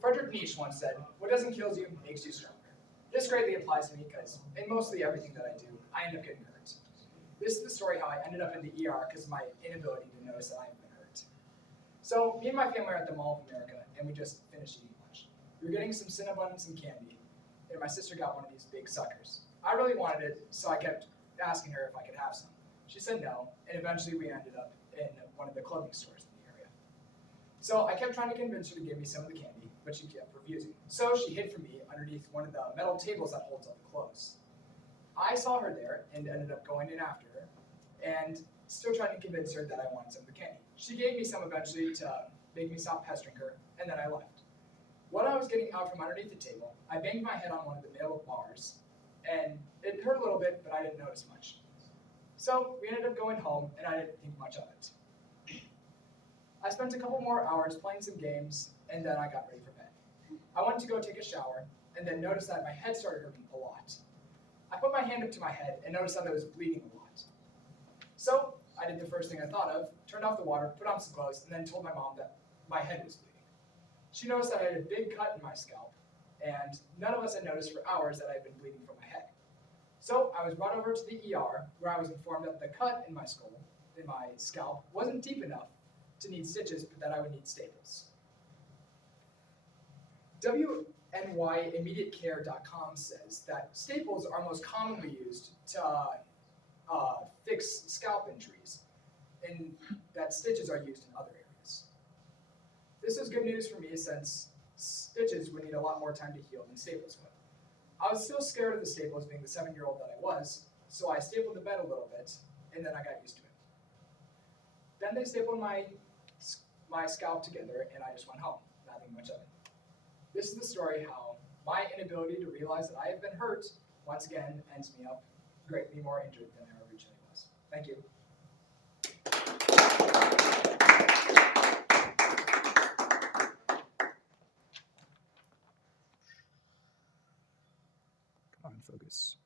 Frederick Nietzsche once said, "What doesn't kill you makes you stronger." This greatly applies to me because in mostly everything that I do, I end up getting hurt. This is the story how I ended up in the ER because of my inability to notice that I've been hurt. So me and my family are at the Mall of America, and we just finished eating lunch. We were getting some Cinnabon and some candy, and my sister got one of these big suckers. I really wanted it, so I kept asking her if I could have some. She said no, and eventually we ended up in one of the clothing stores in the area. So I kept trying to convince her to give me some of the candy, but she kept refusing. So she hid from me underneath one of the metal tables that holds all the clothes. I saw her there and ended up going in after her, and still trying to convince her that I wanted some of the candy. She gave me some eventually to make me stop pestering her, and then I left. While I was getting out from underneath the table, I banged my head on one of the metal bars, and it hurt a little bit, but I didn't notice much. So we ended up going home, and I didn't think much of it. I spent a couple more hours playing some games, and then I got ready for bed. I went to go take a shower, and then noticed that my head started hurting a lot. I put my hand up to my head and noticed that it was bleeding a lot. So I did the first thing I thought of, turned off the water, put on some clothes, and then told my mom that my head was bleeding. She noticed that I had a big cut in my scalp, and none of us had noticed for hours that I had been bleeding from my head. So I was brought over to the ER, where I was informed that the cut in my scalp, wasn't deep enough to need stitches, but that I would need staples. WNYImmediatecare.com says that staples are most commonly used to fix scalp injuries, and that stitches are used in other areas. This is good news for me since stitches would need a lot more time to heal than staples would. I was still scared of the staples being the 7-year-old that I was, so I stapled the bed a little bit, and then I got used to it. Then they stapled my scalp together, and I just went home, not thinking much of it. This is the story how my inability to realize that I have been hurt, once again, ends me up greatly more injured than I originally was. Thank you. Come on, focus.